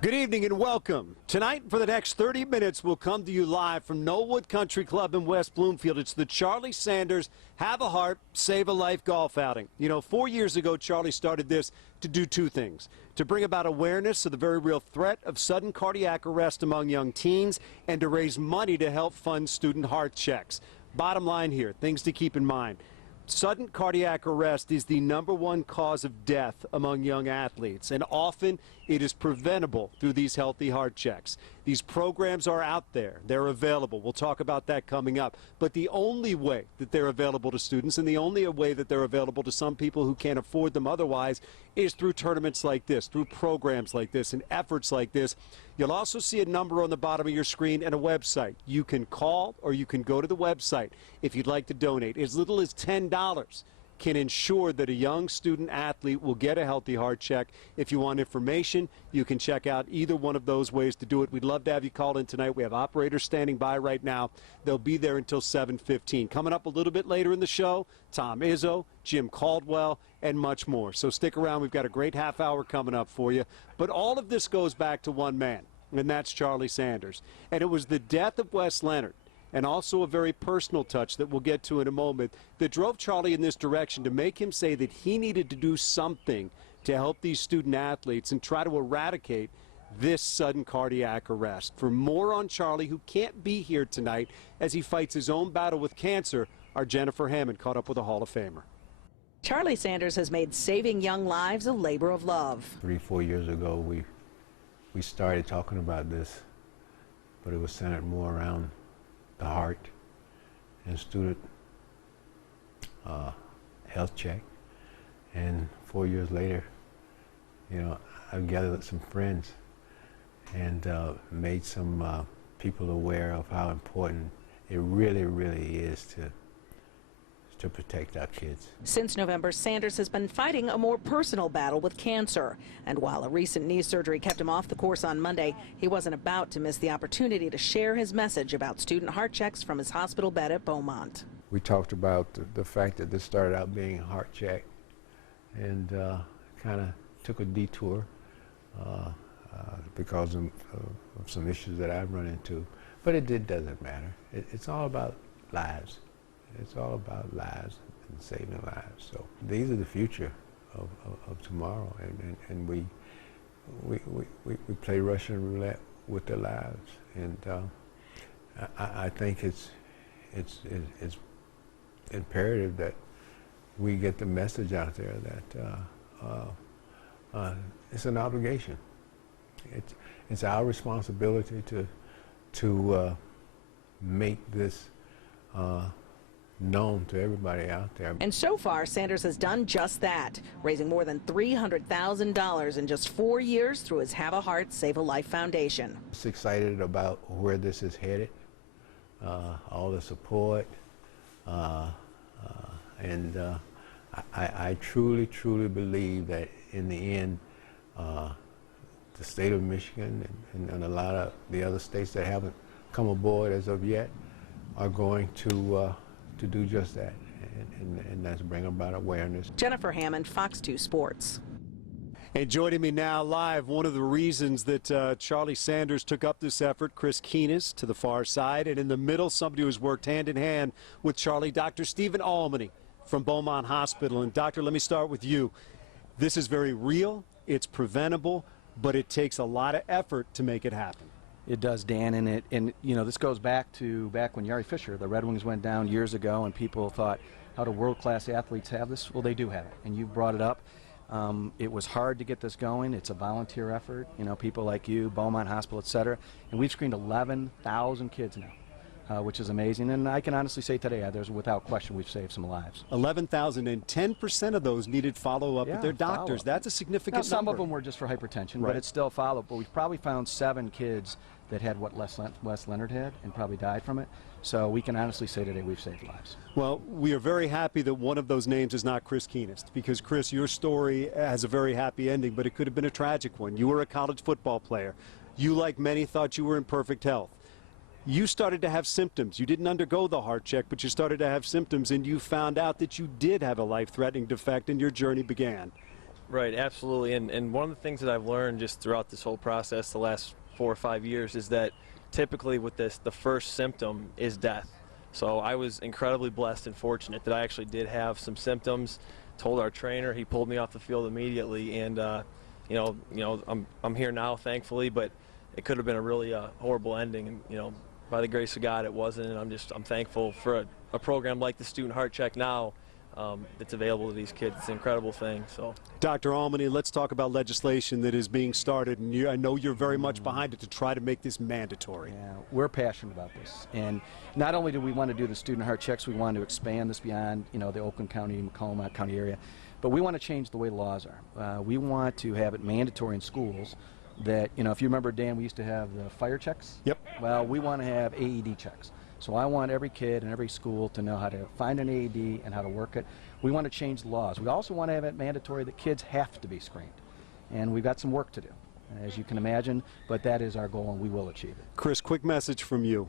Good evening and welcome. Tonight, for the next 30 minutes, we'll come to you live from Knollwood Country Club in West Bloomfield. It's the Charlie Sanders Have a Heart, Save a Life golf outing. You know, 4 years ago, Charlie started this to do two things: to bring about awareness of the very real threat of sudden cardiac arrest among young teens, and to raise money to help fund student heart checks. Bottom line here, things to keep in mind. Sudden cardiac arrest is the #1 cause of death among young athletes, and often it is preventable through these healthy heart checks. These programs are out there. They're available. We'll talk about that coming up. But the only way that they're available to students, and the only way that they're available to some people who can't afford them otherwise, is through tournaments like this, through programs like this, and efforts like this. You'll also see a number on the bottom of your screen and a website. You can call or you can go to the website if you'd like to donate. As little as $10 can ensure that a young student athlete will get a healthy heart check. If you want information, you can check out either one of those ways to do it. We'd love to have you call in tonight. We have operators standing by right now. They'll be there until 7:15. Coming up a little bit later in the show, Tom Izzo, Jim Caldwell, and much more. So stick around. We've got a great half hour coming up for you. But all of this goes back to one man, and that's Charlie Sanders. And it was the death of Wes Leonard, and also a very personal touch that we'll get to in a moment, that drove Charlie in this direction, to make him say that he needed to do something to help these student athletes and try to eradicate this sudden cardiac arrest. For more on Charlie, who can't be here tonight as he fights his own battle with cancer, our Jennifer Hammond caught up with a Hall of Famer. Charlie Sanders has made saving young lives a labor of love. 3-4 years ago, we started talking about this, but it was centered more around the heart and student health check. And 4 years later, you know, I gathered some friends and made some people aware of how important it really, really is to protect our kids. Since November, Sanders has been fighting a more personal battle with cancer. And while a recent knee surgery kept him off the course on Monday, he wasn't about to miss the opportunity to share his message about student heart checks from his hospital bed at Beaumont. We talked about the fact that this started out being a heart check and kind of took a detour because of some issues that I've run into. But it doesn't matter. It's all about lives. It's all about lives and saving lives. So these are the future of tomorrow, and we play Russian roulette with their lives. And I think it's imperative that we get the message out there that it's an obligation. It's our responsibility to make this known to everybody out there. And so far, Sanders has done just that, raising more than $300,000 in just 4 years through his Have a Heart, Save a Life Foundation. I'm just excited about where this is headed, all the support, and I truly, truly believe that in the end, the state of Michigan and a lot of the other states that haven't come aboard as of yet are going to do just that, and that's bring about awareness. Jennifer Hammond, Fox 2 Sports. And joining me now live, one of the reasons that Charlie Sanders took up this effort, Chris Keenis to the far side, and in the middle, somebody who's worked hand in hand with Charlie, Dr. Stephen Alemany from Beaumont Hospital. And doctor, let me start with you. This is very real, it's preventable, but it takes a lot of effort to make it happen. It does, Dan, and you know, this goes back when Yari Fisher, the Red Wings, went down years ago, and people thought, how do world-class athletes have this? Well, they do have it, and you brought it up. It was hard to get this going. It's a volunteer effort. You know, people like you, Beaumont Hospital, etc. And we've screened 11,000 kids now, which is amazing. And I can honestly say today, there's without question, we've saved some lives. 11,000, and 10% of those needed follow-up with their doctors. That's a significant number. Some of them were just for hypertension, right, but it's still follow-up. But we've probably found 7 kids that had what Wes Leonard had and probably died from it. So we can honestly say today we've saved lives. Well, we are very happy that one of those names is not Chris Keenist, because Chris, your story has a very happy ending, but it could have been a tragic one. You were a college football player. You, like many, thought you were in perfect health. You started to have symptoms. You didn't undergo the heart check, but you started to have symptoms, and you found out that you did have a life-threatening defect, and your journey began. Right, absolutely. And one of the things that I've learned just throughout this whole process the last 4 or 5 years is that typically with this, the first symptom is death. So I was incredibly blessed and fortunate that I actually did have some symptoms. Told our trainer, he pulled me off the field immediately, and I'm here now, thankfully, but it could have been a really horrible ending, and by the grace of God, it wasn't. And I'm thankful for a program like the Student Heart Check now that's available to these kids. It's an incredible thing. So, Dr. Almany, let's talk about legislation that is being started, and I know you're very much behind it to try to make this mandatory. Yeah, we're passionate about this, and not only do we want to do the student heart checks, we want to expand this beyond the Oakland County, Macomb County area, but we want to change the way laws are. We want to have it mandatory in schools that if you remember, Dan, we used to have the fire checks. Yep. Well, we want to have AED checks. So I want every kid in every school to know how to find an AED and how to work it. We want to change the laws. We also want to have it mandatory that kids have to be screened. And we've got some work to do, as you can imagine, but that is our goal and we will achieve it. Chris, quick message from you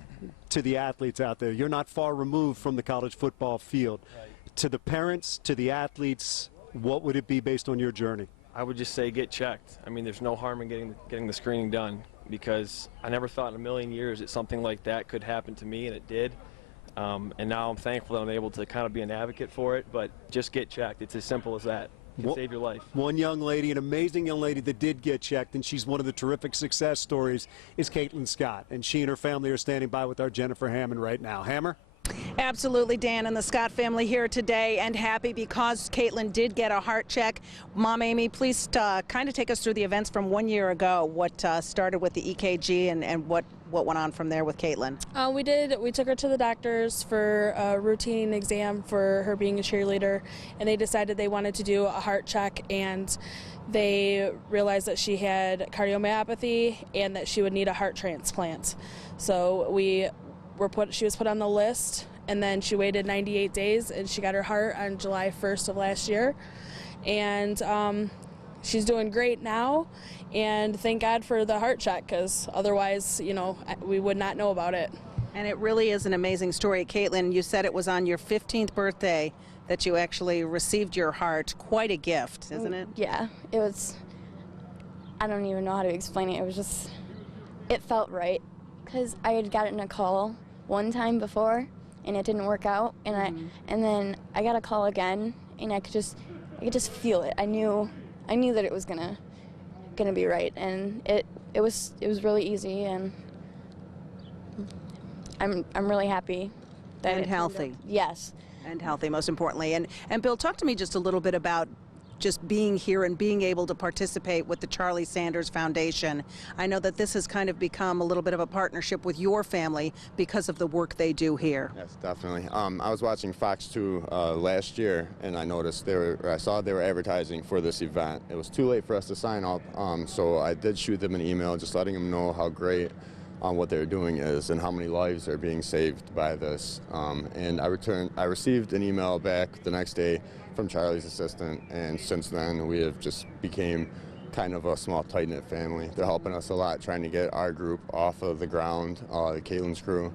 to the athletes out there. You're not far removed from the college football field. Right. To the parents, to the athletes, what would it be based on your journey? I would just say get checked. I mean, there's no harm in getting the screening done, because I never thought in a million years that something like that could happen to me, and it did. And now I'm thankful that I'm able to kind of be an advocate for it, but just get checked. It's as simple as that. It can save your life. One young lady, an amazing young lady that did get checked, and she's one of the terrific success stories, is Caitlin Scott. And she and her family are standing by with our Jennifer Hammond right now. Hammer? Absolutely, Dan, and the Scott family here today, and happy because Caitlin did get a heart check. Mom Amy, please kind of take us through the events from 1 year ago. What started with the EKG and what went on from there with Caitlin? We took her to the doctors for a routine exam for her being a cheerleader, and they decided they wanted to do a heart check, and they realized that she had cardiomyopathy and that she would need a heart transplant. So she was put on the list, and then she waited 98 days, and she got her heart on July 1st of last year. And she's doing great now, and thank God for the heart check, because otherwise, we would not know about it. And it really is an amazing story. Caitlin, you said it was on your 15th birthday that you actually received your heart. Quite a gift, isn't it? Yeah, it was. I don't even know how to explain it. It was just, it felt right, because I had gotten a call one time before and it didn't work out, and then I got a call again, and I could just feel it. I knew that it was gonna be right, and it was really easy, and I'm really happy that And healthy. Yes. And healthy, most importantly. And Bill, talk to me just a little bit about just being here and being able to participate with the Charlie Sanders Foundation. I know that this has kind of become a little bit of a partnership with your family because of the work they do here. Yes, definitely. I was watching Fox 2 last year, and I noticed I saw they were advertising for this event. It was too late for us to sign up, so I did shoot them an email just letting them know how great what they're doing is and how many lives are being saved by this. And I received an email back the next day from Charlie's assistant, and since then we have just became kind of a small tight-knit family. They're helping us a lot trying to get our group off of the ground, the Caitlin's crew,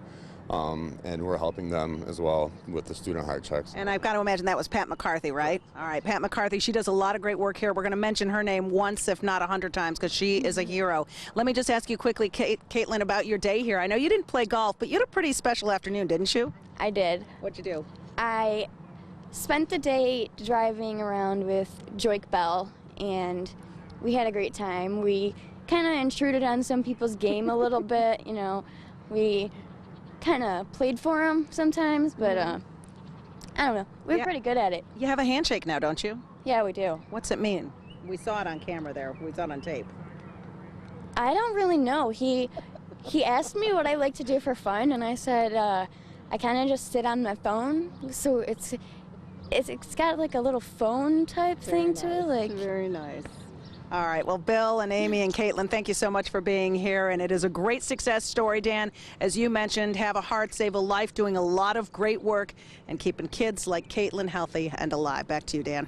and we're helping them as well with the student heart checks. And I've got to imagine that was Pat McCarthy, right? All right, Pat McCarthy, she does a lot of great work here. We're going to mention her name once, if not 100 times, because she is a hero. Let me just ask you quickly, Caitlin, about your day here. I know you didn't play golf, but you had a pretty special afternoon, didn't you? I did. What'd you do? I spent the day driving around with Joik Bell, and we had a great time. We kind of intruded on some people's game a little bit, We kind of played for them sometimes, but I don't know. We're pretty good at it. You have a handshake now, don't you? Yeah, we do. What's it mean? We saw it on camera there. We saw it on tape. I don't really know. He asked me what I like to do for fun, and I said I kind of just sit on my phone. So it's got like a little phone type thing to it. Like Very nice. All right. Well, Bill and Amy and Caitlin, thank you so much for being here. And it is a great success story, Dan. As you mentioned, Have a Heart, Save a Life, doing a lot of great work and keeping kids like Caitlin healthy and alive. Back to you, Dan.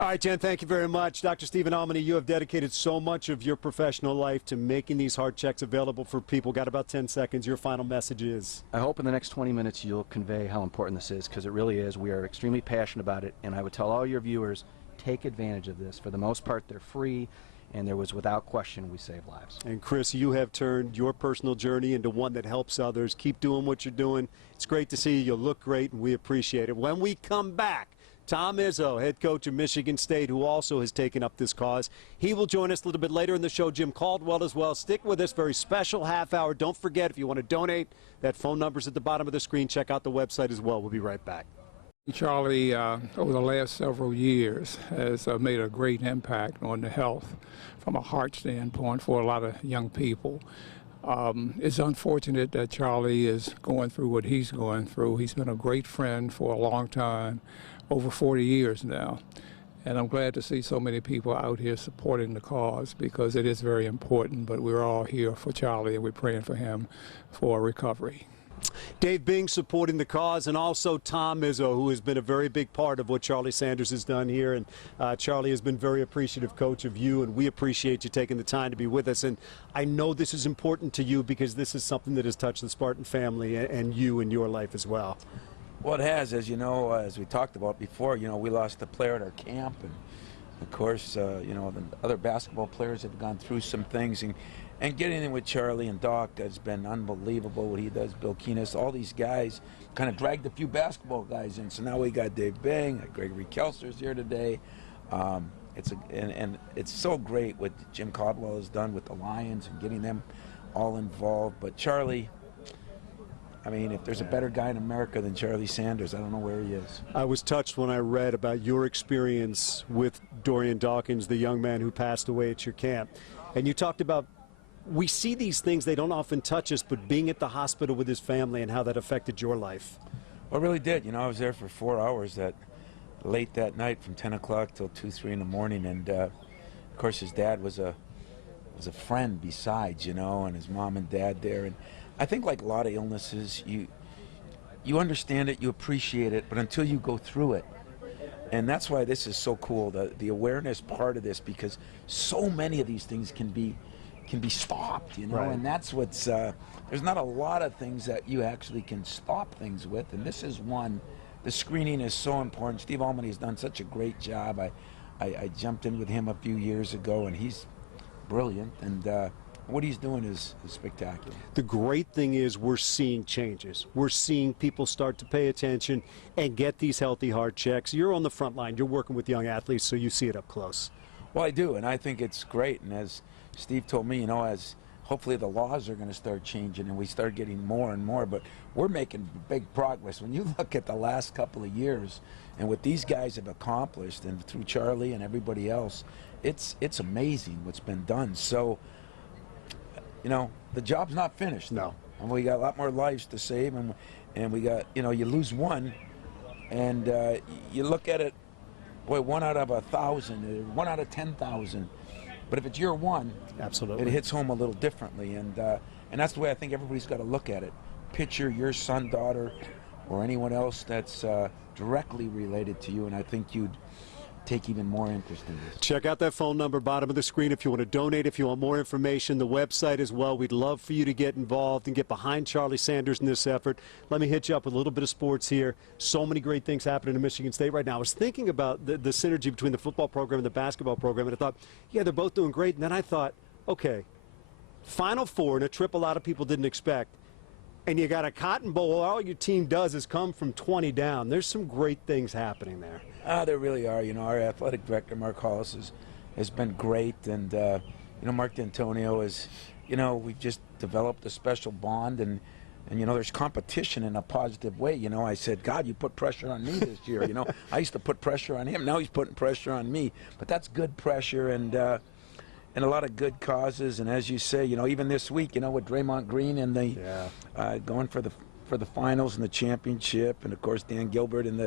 All right, Jen, thank you very much. Dr. Stephen Almany, you have dedicated so much of your professional life to making these heart checks available for people. Got about 10 seconds. Your final message is? I hope in the next 20 minutes you'll convey how important this is, because it really is. We are extremely passionate about it, and I would tell all your viewers, take advantage of this. For the most part, they're free, and there was, without question, we save lives. And Chris, you have turned your personal journey into one that helps others. Keep doing what you're doing. It's great to see you. You look great, and we appreciate it. When we come back, Tom Izzo, head coach of Michigan State, who also has taken up this cause. He will join us a little bit later in the show. Jim Caldwell as well. Stick with us. Very special half hour. Don't forget, if you want to donate, that phone number's at the bottom of the screen. Check out the website as well. We'll be right back. Charlie, over the last several years, has made a great impact on the health from a heart standpoint for a lot of young people. It's unfortunate that Charlie is going through what he's going through. He's been a great friend for a long time, over 40 years now. And I'm glad to see so many people out here supporting the cause, because it is very important. But we're all here for Charlie, and we're praying for him for recovery. Dave Bing supporting the cause, and also Tom Izzo, who has been a very big part of what Charlie Sanders has done here. And Charlie has been very appreciative, coach, of you, and we appreciate you taking the time to be with us. And I know this is important to you because this is something that has touched the Spartan family and you in your life as well. Well, it has, as you know, as we talked about before. You know, we lost a player at our camp, and of course, you know, the other basketball players have gone through some things, and getting in with Charlie and Doc has been unbelievable. What he does, Bill Keenis, all these guys kind of dragged a few basketball guys in. So now we got Dave Bing, Gregory Kelser's here today. It's so great what Jim Caldwell has done with the Lions and getting them all involved. But Charlie, I mean, if there's a better guy in America than Charlie Sanders, I don't know where he is. I was touched when I read about your experience with Dorian Dawkins, the young man who passed away at your camp. And you talked about, we see these things, they don't often touch us, but being at the hospital with his family and how that affected your life. Well, it really did. You know, I was there for 4 hours late that night, from 10 o'clock till 2, 3 in the morning. And, of course, his dad was a friend besides, you know, and his mom and dad there. And I think, like a lot of illnesses, you understand it, you appreciate it, but until you go through it. And that's why this is so cool, the awareness part of this, because so many of these things can be stopped, you know. Right. And that's what's there's not a lot of things that you actually can stop things with, and this is one. The screening is so important. Steve Albany has done such a great job. I jumped in with him a few years ago, and he's brilliant, and what he's doing is spectacular. The great thing is we're seeing changes. We're seeing people start to pay attention and get these healthy heart checks. You're on the front line. You're working with young athletes, so you see it up close. Well, I do, and I think it's great. And as Steve told me, you know, as hopefully the laws are going to start changing and we start getting more and more, but we're making big progress. When you look at the last couple of years and what these guys have accomplished, and through Charlie and everybody else, it's amazing what's been done. So, you know, the job's not finished. No. And we got a lot more lives to save, and we got, you know, you lose one, and you look at it, boy, 1 out of 1,000, 1 out of 10,000. But if it's year one, absolutely, it hits home a little differently, and that's the way I think everybody's got to look at it. Picture your son, daughter, or anyone else that's directly related to you, and I think you'd take even more interest in this. Check out that phone number, bottom of the screen, if you want to donate, if you want more information, the website as well. We'd love for you to get involved and get behind Charlie Sanders in this effort. Let me hit you up with a little bit of sports here. So many great things happening in Michigan State right now. I was thinking about the synergy between the football program and the basketball program, and I thought, yeah, they're both doing great. And then I thought, okay, Final Four in a trip a lot of people didn't expect, and you got a Cotton Bowl, all your team does is come from 20 down. There's some great things happening there. There really are. You know, our athletic director, Mark Hollis, has been great. And, you know, Mark D'Antonio is, you know, we've just developed a special bond. And you know, there's competition in a positive way. You know, I said, God, you put pressure on me this year. You know, I used to put pressure on him. Now he's putting pressure on me. But that's good pressure and a lot of good causes. And as you say, you know, even this week, you know, with Draymond Green and the going for the finals and the championship, and of course Dan Gilbert and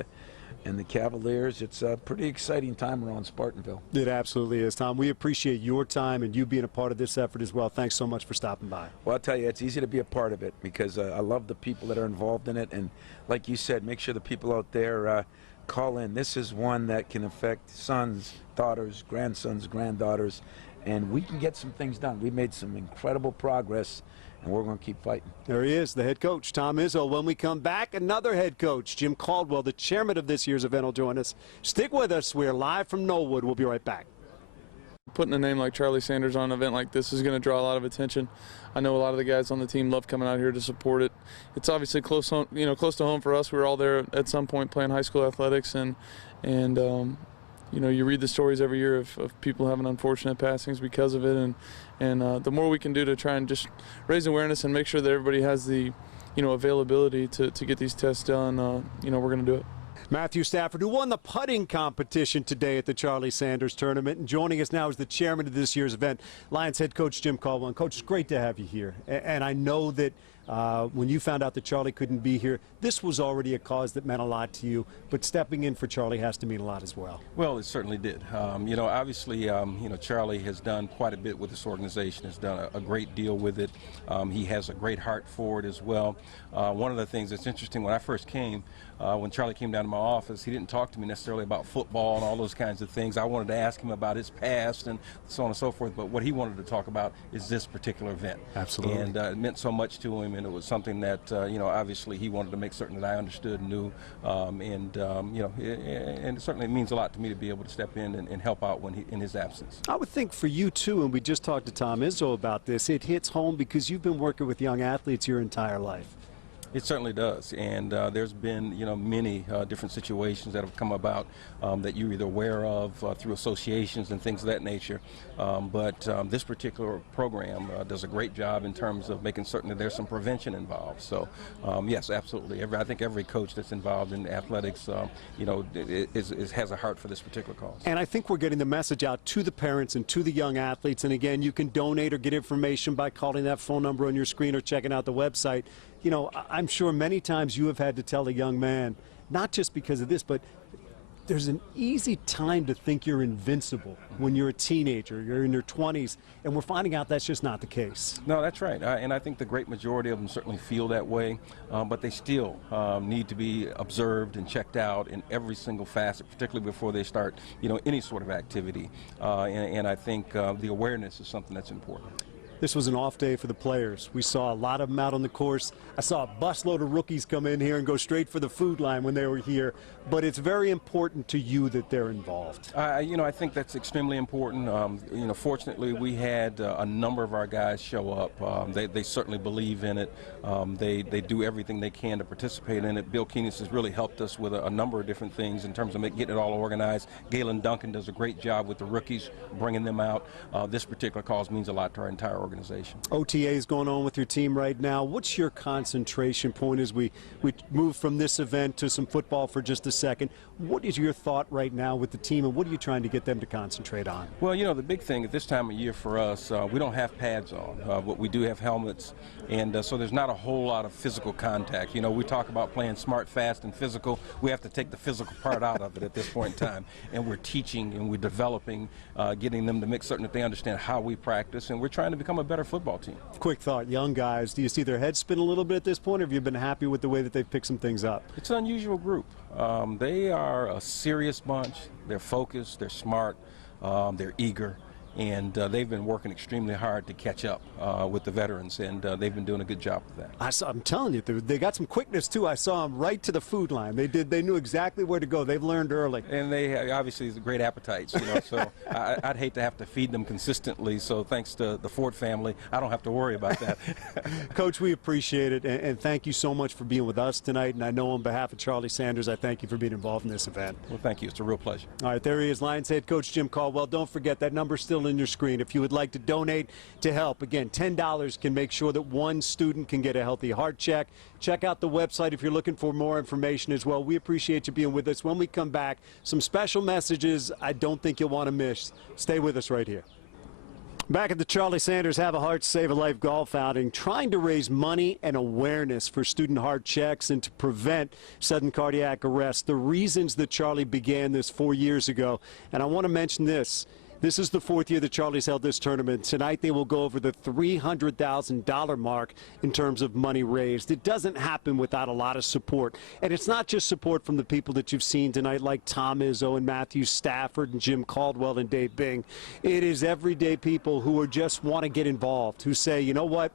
the Cavaliers, it's a pretty exciting time around Spartanville. It absolutely is, Tom. We appreciate your time and you being a part of this effort as well. Thanks so much for stopping by. Well, I'll tell you, it's easy to be a part of it because I love the people that are involved in it. And like you said, make sure the people out there call in. This is one that can affect sons, daughters, grandsons, granddaughters, and we can get some things done. We made some incredible progress, and we're going to keep fighting. There he is, the head coach, Tom Izzo. When we come back, another head coach, Jim Caldwell, the chairman of this year's event, will join us. Stick with us. We're live from Knollwood. We'll be right back. Putting a name like Charlie Sanders on an event like this is going to draw a lot of attention. I know a lot of the guys on the team love coming out here to support it. It's obviously close to home for us. We were all there at some point playing high school athletics, and you read the stories every year of people having unfortunate passings because of it, and the more we can do to try and just raise awareness and make sure that everybody has the availability to get these tests done, we're going to do it. Matthew Stafford, who won the putting competition today at the Charlie Sanders tournament, and joining us now is the chairman of this year's event, Lions head coach Jim Caldwell. And Coach, it's great to have you here. And I know that when you found out that Charlie couldn't be here, this was already a cause that meant a lot to you, but stepping in for Charlie has to mean a lot as well. Well, it certainly did. Obviously, Charlie has done quite a bit with this organization, has done a great deal with it. He has a great heart for it as well. One of the things that's interesting, when I first came, when Charlie came down to my office, he didn't talk to me necessarily about football and all those kinds of things. I wanted to ask him about his past and so on and so forth, but what he wanted to talk about is this particular event. Absolutely. And it meant so much to him, and it was something that, obviously he wanted to make certain that I understood and knew, and it certainly means a lot to me to be able to step in and help out in his absence. I would think for you, too, and we just talked to Tom Izzo about this, it hits home because you've been working with young athletes your entire life. It certainly does, and there's been many different situations that have come about that you're either aware of through associations and things of that nature. But this particular program does a great job in terms of making certain that there's some prevention involved. So yes, absolutely. I think every coach that's involved in athletics, has a heart for this particular cause. And I think we're getting the message out to the parents and to the young athletes. And again, you can donate or get information by calling that phone number on your screen or checking out the website. I'm sure many times you have had to tell a young man, not just because of this, but there's an easy time to think you're invincible when you're a teenager, you're in your 20s, and we're finding out that's just not the case. No, that's right, and I think the great majority of them certainly feel that way, but they still need to be observed and checked out in every single facet, particularly before they start, any sort of activity, and I think the awareness is something that's important. This was an off day for the players. We saw a lot of them out on the course. I saw a busload of rookies come in here and go straight for the food line when they were here. But it's very important to you that they're involved. I think that's extremely important. Fortunately, we had a number of our guys show up. They certainly believe in it. They do everything they can to participate in it. Bill Keenis has really helped us with a number of different things in terms of getting it all organized. Galen Duncan does a great job with the rookies, bringing them out. This particular cause means a lot to our entire organization. OTA is going on with your team right now. What's your concentration point as we move from this event to some football for just a second? What is your thought right now with the team, and what are you trying to get them to concentrate on? Well, the big thing at this time of year for us, we don't have pads on, but we do have helmets, and so there's not a whole lot of physical contact. We talk about playing smart, fast, and physical. We have to take the physical part out of it at this point in time, and we're teaching and we're developing, getting them to make certain that they understand how we practice, and we're trying to become a better football team. Quick thought, young guys, do you see their heads spin a little bit at this point, or have you been happy with the way that they've picked some things up? It's an unusual group. They are a serious bunch. They're focused, they're smart, they're eager, and they've been working extremely hard to catch up with the veterans, and they've been doing a good job with that. I'm telling you, they got some quickness too. I saw them right to the food line. They knew exactly where to go. They've learned early. And they obviously have great appetites, so I'd hate to have to feed them consistently, so thanks to the Ford family, I don't have to worry about that. Coach, we appreciate it, and thank you so much for being with us tonight, and I know on behalf of Charlie Sanders, I thank you for being involved in this event. Well, thank you. It's a real pleasure. All right, there he is, Lions head coach Jim Caldwell. Don't forget, that number's still in your screen. If you would like to donate to help, again, $10 can make sure that one student can get a healthy heart check. Check out the website if you're looking for more information as well. We appreciate you being with us. When we come back, some special messages I don't think you'll want to miss. Stay with us right here. Back at the Charlie Sanders Have a Heart, Save a Life golf outing, trying to raise money and awareness for student heart checks and to prevent sudden cardiac arrest. The reasons that Charlie began this 4 years ago. And I want to mention this. This is the 4th year that Charlie's held this tournament. Tonight they will go over the $300,000 mark in terms of money raised. It doesn't happen without a lot of support. And it's not just support from the people that you've seen tonight like Tom Izzo and Matthew Stafford and Jim Caldwell and Dave Bing. It is everyday people who just want to get involved, who say, you know what,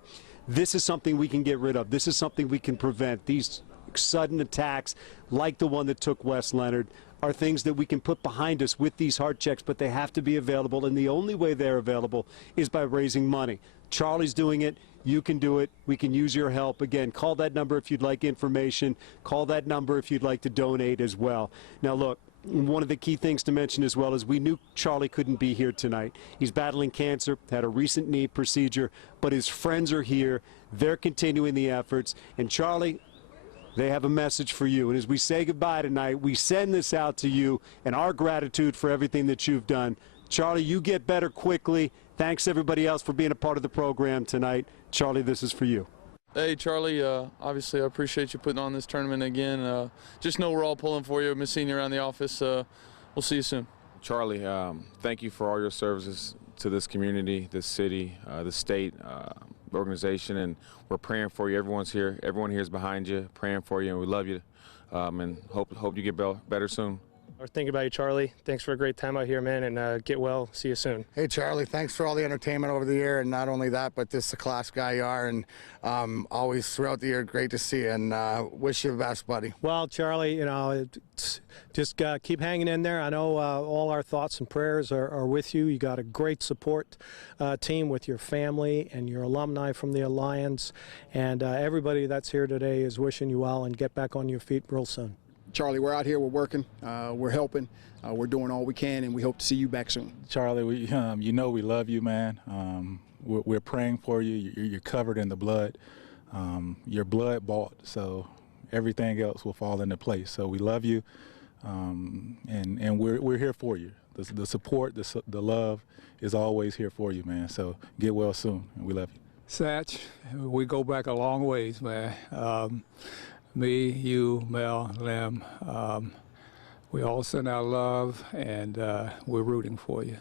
this is something we can get rid of. This is something we can prevent. These sudden attacks like the one that took Wes Leonard are things that we can put behind us with these heart checks, but they have to be available, and the only way they're available is by raising money. Charlie's doing it. You can do it. We can use your help. Again, call that number if you'd like information. Call that number if you'd like to donate as well. Now, look, one of the key things to mention as well is we knew Charlie couldn't be here tonight. He's battling cancer, had a recent knee procedure, but his friends are here. They're continuing the efforts. And Charlie, they have a message for you. And as we say goodbye tonight, we send this out to you and our gratitude for everything that you've done. Charlie, you get better quickly. Thanks, everybody else, for being a part of the program tonight. Charlie, this is for you. Hey, Charlie, obviously I appreciate you putting on this tournament again. Just know we're all pulling for you. I've been seeing you around the office. We'll see you soon. Charlie, thank you for all your services to this community, this city, the state, organization, and we're praying for you. Everyone here is behind you, praying for you, and we love you, and hope you get better soon. We're thinking about you, Charlie. Thanks for a great time out here, man, and get well. See you soon. Hey, Charlie, thanks for all the entertainment over the year, and not only that, but just the class guy you are, and always throughout the year, great to see you, and wish you the best, buddy. Well, Charlie, you know, just keep hanging in there. I know all our thoughts and prayers are with you. You got a great support team with your family and your alumni from the Alliance, and everybody that's here today is wishing you well, and get back on your feet real soon. Charlie, we're out here, we're working, we're helping, we're doing all we can, and we hope to see you back soon. Charlie, you know we love you, man. We're praying for you. You're covered in the blood. You're blood bought, so everything else will fall into place. So we love you, and we're here for you. The support, the love is always here for you, man. So get well soon, and we love you. Satch, we go back a long ways, man. Me, you, Mel, Lem, we all send our love, and we're rooting for you.